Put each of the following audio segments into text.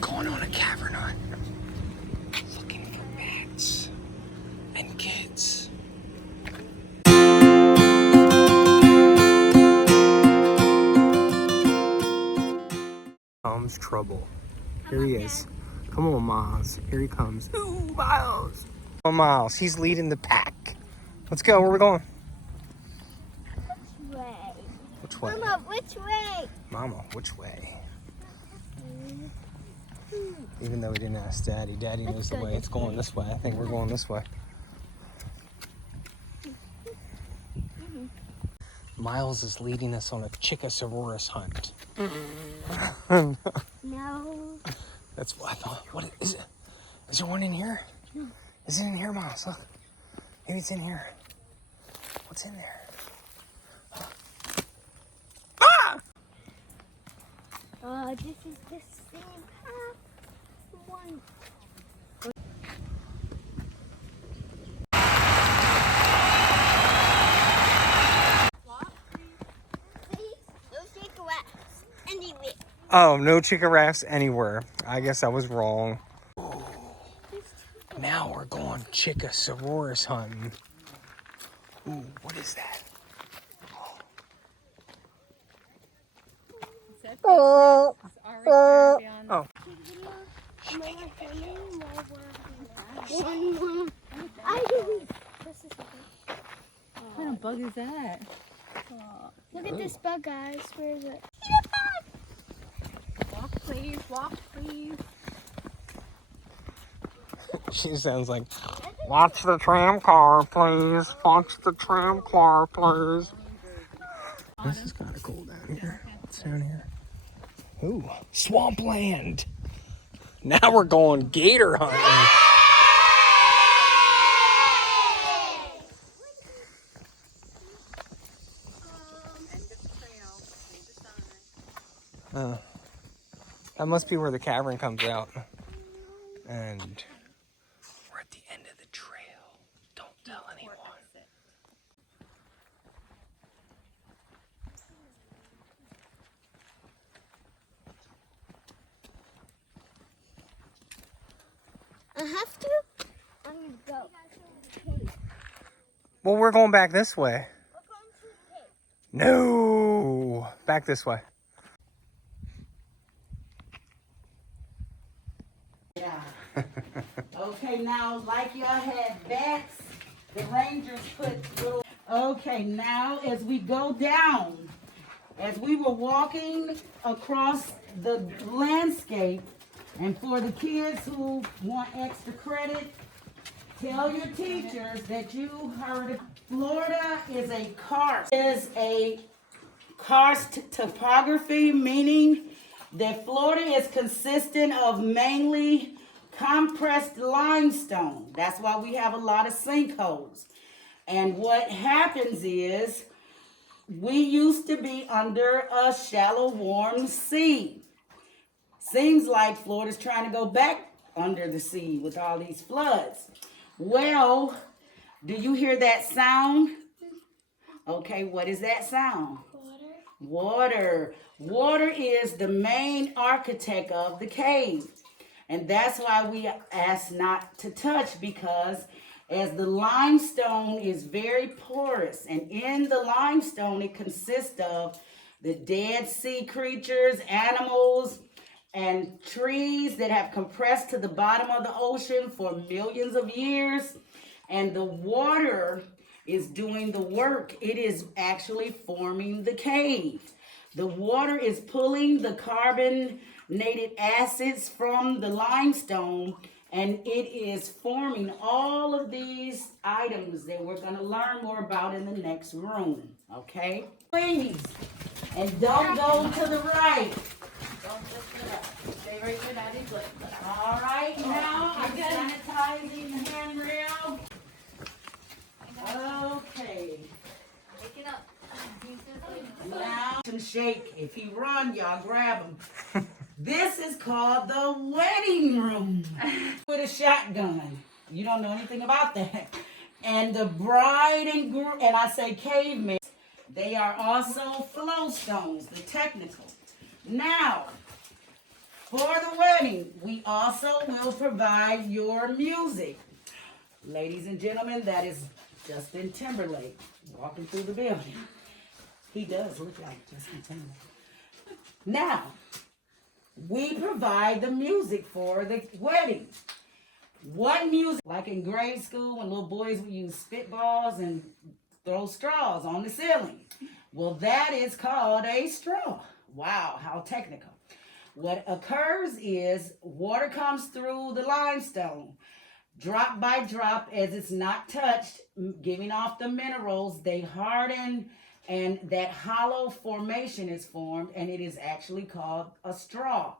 going on a cavern hunt. Looking for bats and kids. Comes trouble. Here he is. Come on, Miles. Here he comes. Ooh, Miles. Come on, Miles. He's leading the pack. Let's go. Where are we going? Which way? Which way? Mama, which way? Mama, which way? Even though we didn't ask Daddy, Daddy knows the way. It's going this way. I think we're going this way. Miles is leading us on a Chickasaurus hunt. No. That's what I thought. What is it? Is there one in here? Is it in here, Miles? Look. Maybe it's in here. What's in there? Ah! This is the same path. One. Oh, no giraffes anywhere. I guess I was wrong. Ooh. Now we're going Chickasaurus hunting. Ooh, what is that? Oh. Oh. What kind of bug is that? Look at this bug, guys. Where is it? Walk, please. Walk, please. She sounds like, watch the tram car, please. Watch the tram car, please. This is kind of cool down here. What's down here? Ooh, swampland. Now we're going gator hunting. That must be where the cavern comes out. And we're at the end of the trail. Don't tell anyone. I have to. I'm gonna go. Well, we're going back this way. We're going to the cave. No! Back this way. Yeah. Okay, now, like y'all had bats, the rangers put little... Okay, now, as we go down, as we were walking across the landscape, and for the kids who want extra credit, tell your teachers that you heard it. Florida is a karst. Is a karst topography, meaning that Florida is consistent of mainly compressed limestone. That's why we have a lot of sinkholes. And what happens is we used to be under a shallow, warm sea. Seems like Florida's trying to go back under the sea with all these floods. Well, do you hear that sound? Okay, what is that sound? Water. Water is the main architect of the cave. And that's why we ask not to touch, because as the limestone is very porous, and in the limestone it consists of the dead sea creatures, animals, and trees that have compressed to the bottom of the ocean for millions of years. And the water is doing the work. It is actually forming the cave. The water is pulling the carbonated acids from the limestone, and it is forming all of these items that we're going to learn more about in the next room. Okay? Please. And don't go to the right. Don't lift it up. Stay right where Daddy's lifting it up. All right, now I'm sanitizing the handrail. Okay. Pick it up. Now, and shake. If he run, y'all grab him. This is called the wedding room with a shotgun. You don't know anything about that. And the bride and groom, and I say cavemen, they are also flow stones, the technical. Now, For the wedding, we also will provide your music. Ladies and gentlemen, that is Justin Timberlake walking through the building. He does look like Justin Timberlake. Now, we provide the music for the wedding. What music? Like in grade school when little boys would use spitballs and throw straws on the ceiling. Well, that is called a straw. Wow, how technical. What occurs is water comes through the limestone, drop by drop as it's not touched, giving off the minerals. They harden and that hollow formation is formed, and it is actually called a straw.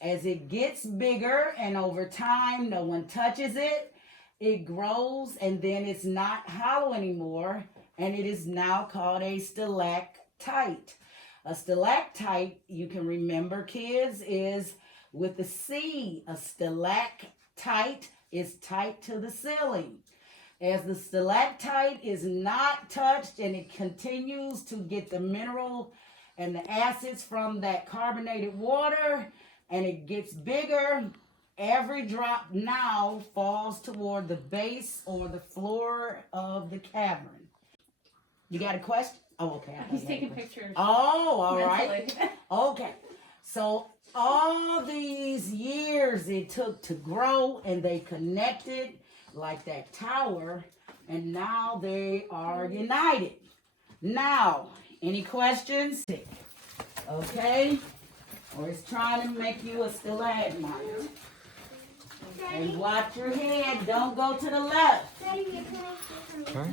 As it gets bigger and over time no one touches it, it grows and then it's not hollow anymore, and it is now called a stalactite. A stalactite, you can remember, kids, is with the C. A stalactite is tight to the ceiling. As the stalactite is not touched and it continues to get the mineral and the acids from that carbonated water, and it gets bigger, every drop now falls toward the base or the floor of the cavern. You got a question? Oh, okay. He's taking pictures. Oh, all right. Mentally. Okay. So all these years it took to grow, and they connected like that tower, and now they are united. Now, any questions? Okay. Or it's trying to make you a stalagmite. And watch your head. Don't go to the left. Daddy, can I pay for me? Okay.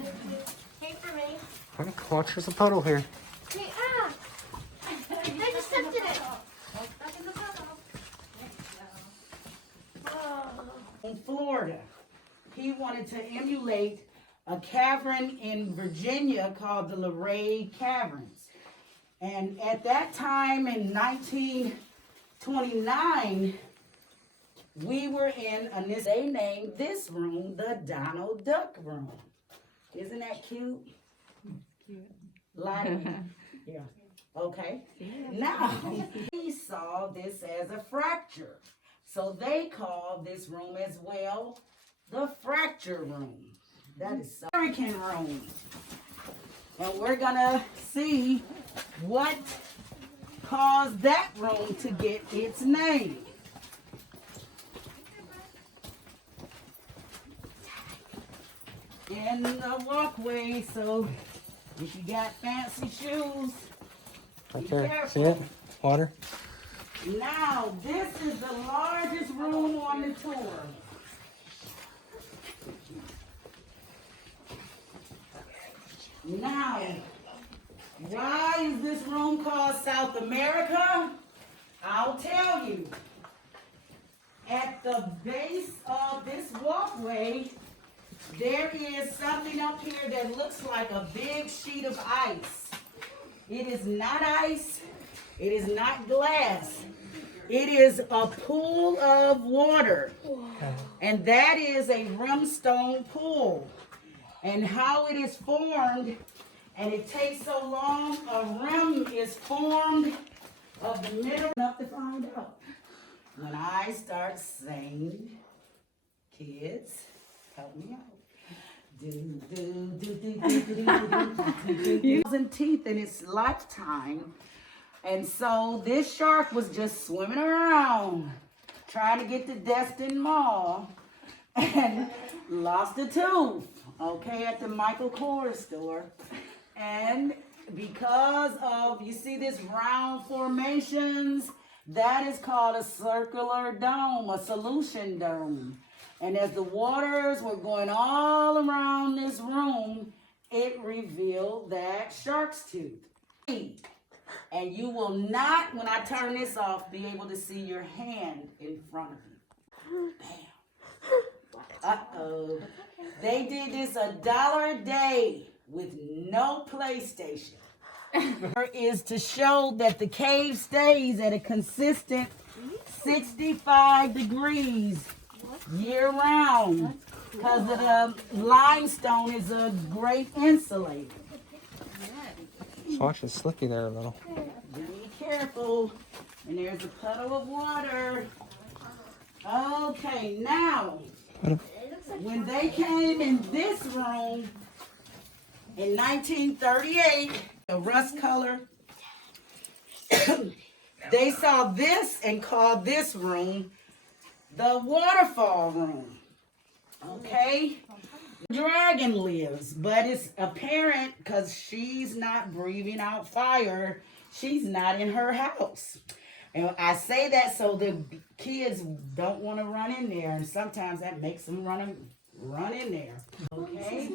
Pay for me. Okay, watch, there's a puddle here. Hey, I just tempted it. In Florida, he wanted to emulate a cavern in Virginia called the Caverns. And at that time in 1929, we were in they named this room the Donald Duck Room. Isn't that cute? Cute. Like, yeah. Okay. Now, he saw this as a fracture. So they called this room as well the fracture room. That is American room. And we're going to see what caused that room to get its name. In the walkway, so if you got fancy shoes, Right be there. careful. See it? Water. Now, this is the largest room on the tour. Now, why is this room called South America? I'll tell you. At the base of this walkway, there is something up here that looks like a big sheet of ice. It is not ice. It is not glass. It is a pool of water. And that is a rimstone pool. And how it is formed, and it takes so long, a rim is formed of the mineral enough to find out. When I start saying, kids, help me out. Thousand teeth in its lifetime. And so this shark was just swimming around trying to get to Destin Mall and lost a tooth, okay, at the Michael Kors store. And because of, you see this round formations, that is called a circular dome, a solution dome. And as the waters were going all around this room, it revealed that shark's tooth. And you will not, when I turn this off, be able to see your hand in front of you. Bam. Uh-oh. They did this $1 a day with no PlayStation. Is to show that the cave stays at a consistent 65 degrees year round, because the limestone is a great insulator. So watch, it's slippy there a little. Be careful. And there's a puddle of water. Okay, now, when they came in this room in 1938, a rust color, they saw this and called this room the waterfall room. Okay? Dragon lives, but it's apparent because she's not breathing out fire. She's not in her house. And I say that so the kids don't want to run in there, and sometimes that makes them run in there. Okay?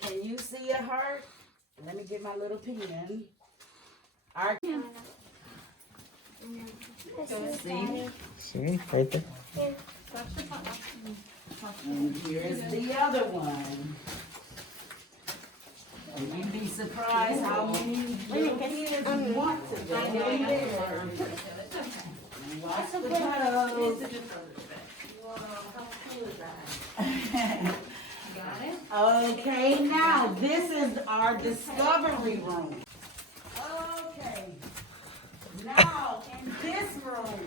Can you see a heart? Let me get my little pen. Our See? Right there. And here's the other one. And you'd be surprised how many little kids want to go in there. And watch the puddles. Okay, now this is our discovery room. Okay, now in this room,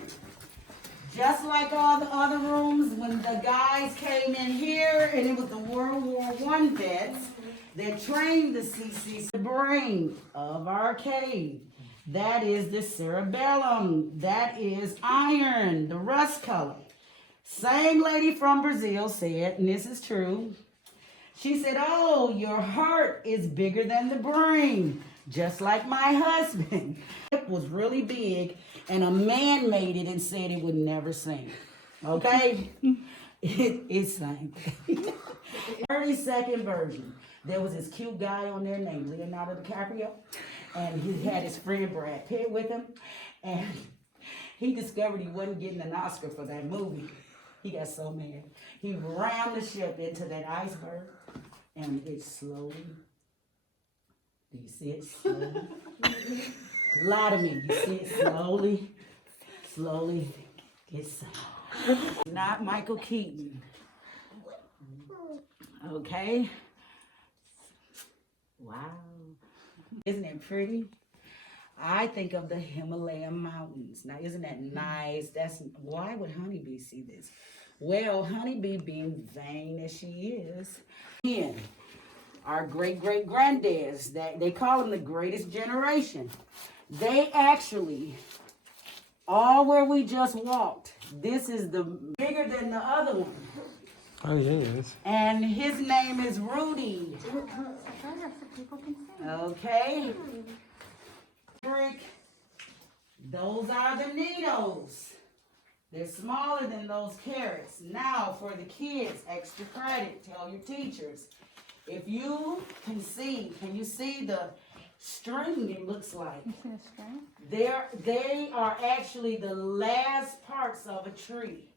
just like all the other rooms, when the guys came in here and it was the World War I vets that trained the CC, the brain of our cave. That is the cerebellum. That is iron, the rust color. Same lady from Brazil said, and this is true, she said, oh, your heart is bigger than the brain, just like my husband. It was really big, and a man made it and said it would never sink. Okay? It sank. 30-second version. There was this cute guy on there named Leonardo DiCaprio, and he had his friend Brad Pitt with him, and he discovered he wasn't getting an Oscar for that movie. He got so mad. He rammed the ship into that iceberg, and it slowly, do you see it slowly? Lie to me, you see it slowly gets not Michael Keaton. Okay? Wow. Isn't it pretty? I think of the Himalayan mountains. Now, isn't that nice? Why would Honeybee see this? Well, Honeybee, being vain as she is, again, our great-great-granddads, that they call them the greatest generation. They actually, all where we just walked, this is the bigger than the other one. Oh, yes. And his name is Rudy. Okay. Drink. Those are the needles. They're smaller than those carrots. Now for the kids, extra credit. Tell your teachers. If you can you see the string it looks like? You see the string? They are actually the last parts of a tree.